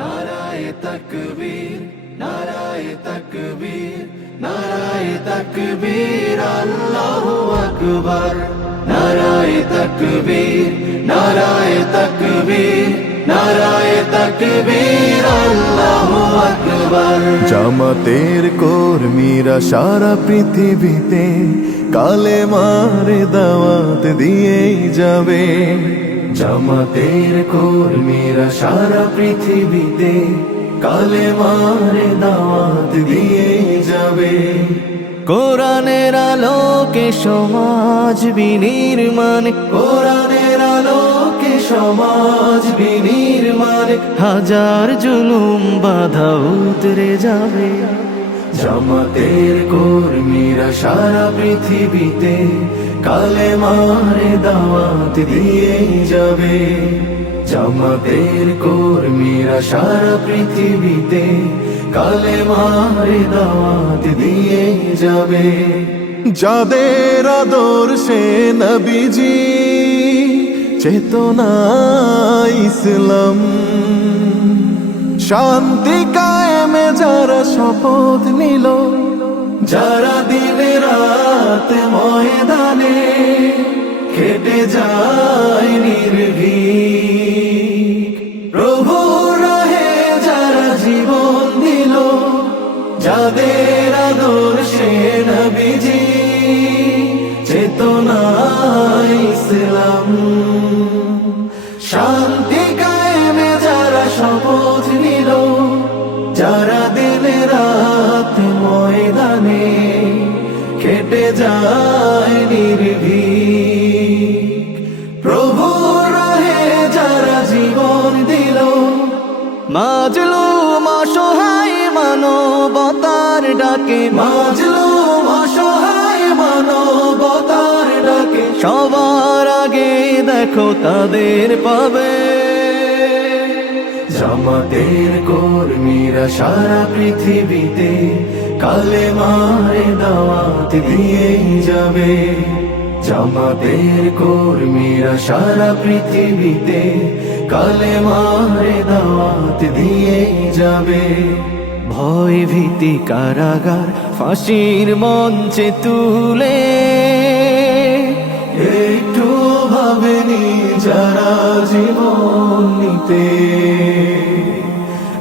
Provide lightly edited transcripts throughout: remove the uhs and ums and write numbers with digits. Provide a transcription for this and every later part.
নারায়ে তাকবীর, নারায়ে তাকবীর, নারায়ে তাকবীর, আল্লাহু আকবার। নারায়ে তাকবীর, নারায়ে তাকবীর, নারায়ে তাকবীর, আল্লাহু আকবার। জামাতের কর্মীরা সারা পৃথিবীতে কালেমার দাওয়াত দিয়েই যাবে। জামাতের কর্মীরা সারা পৃথিবীতে কালেমার দাওয়াত দিয়ে যাবে। কোরআনের আলোকে সমাজ বিনির্মাণ, কোরআনের আলোকে সমাজ বিনির্মাণ, হাজার জুলুম বাধা উতরে যাবে। জামাতের কর্মীরা সারা পৃথিবীতে কালেমার দাওয়াত দিয়ে যাবে। জামাতের কর্মীরা সারা পৃথিবীতে কালেমার দাওয়াত দিয়ে যাবে। যাদের আদর্শে নবীজি চেতনা ইসলাম, শান্তি কায়েমে যারা শপথ নিল, যারা দিনে রাত ময়দানে খেটে যায় নির্ভীক, প্রভু রাহে যারা জীবন দিল, যাদের আদর্শে নবীজি চেতনা ইসলাম, শান্তি কায়েমে যারা শপথ নিল, যারা দিনে রাত ময়দানে খেটে যায় নির্ভীক, প্রভু রাহে যারা জীবন দিল, মাজলুম অসহায় মানবতার ডাকে, মাজলুম অসহায় মানবতার ডাকে, সবার আগে দেখো তাদের পাবে। জামাতের কর্মীরা সারা পৃথিবীতে কালেমার দাওয়াত দিয়ে যাবে। জামাতের কর্মীরা সারা পৃথিবীতে কালেমার দাওয়াত দিয়ে যাবে। ভয় ভীতি কারাগার ফাঁসির মঞ্চে তুলে, একটু ভাবেনি যারা জীবন নিতে,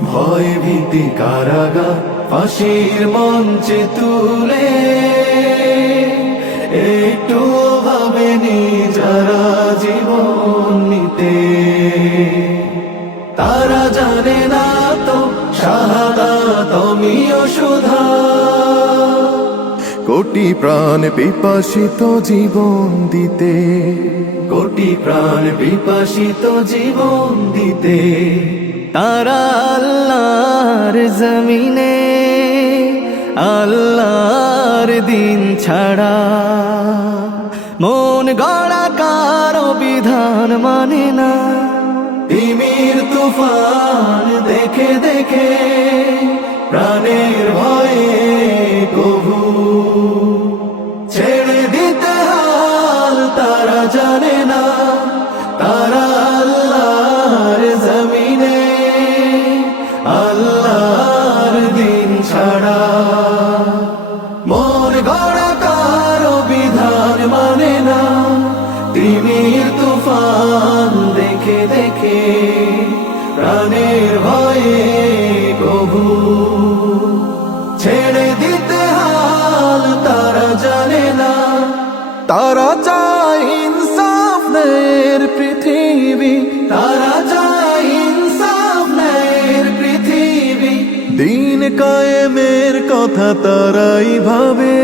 ভয় ভীতি কারাগার ফাঁসির মঞ্চে তুলে, একটু ভাবেনি যারা জীবন নিতে, তারা জানে না তো শাহাদাত অমিয় সুধা। কোটি প্রাণ পিপাসিত জীবন দিতে, কোটি প্রাণ বিপাসিত জীবন দিতে, তারা আল্লাহর জমিনে আল্লাহর দিন ছাড়া মন গড়া কারো বিধান মানে না। তিমির তুফান দেখে দেখে প্রাণের ভয়ে কবু ছেড়ে দিতে হাল তারা জানে না। তারা আল্লাহর জমিনে আল্লাহর দিন ছাড়া মন গড়া কারো বিধান মানে না। তিমির তুফান দেখে দেখে প্রাণের ভয়ে কবু ছেড়ে দিতে হাল তারা জানে না। তারা চায় ইনসাফ ন্যায়ের পৃথিবী, তারা চায় ইনসাফ ন্যায়ের পৃথিবী, দিন কায়েমের কথা তারাই ভাবে।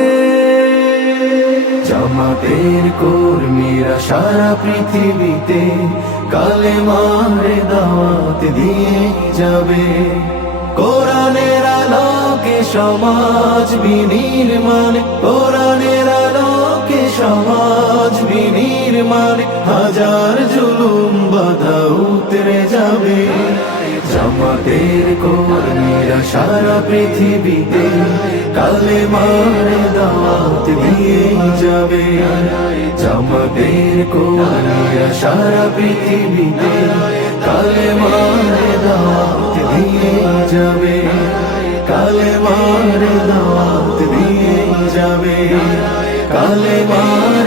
জামাতের কর্মীরা সারা পৃথিবীতে কালেমার দাওয়াত দিয়ে যাবে। কোরআনের আলোকে সমাজ বিনির্মাণ, কোরআনের আলোকে সমাজ বিনির্মাণ, হাজার জুলুম বাধা উতরে যাবে। জামাতের কর্মীরা সারা পৃথিবীতে কালেমার দাওয়াত দিয়ে যাবে। জামাতের কর্মীরা সারা পৃথিবীতে কালেমার দাওয়াত দিয়ে কালেমার দাওয়াত দিয়ে যাবে, কালেমার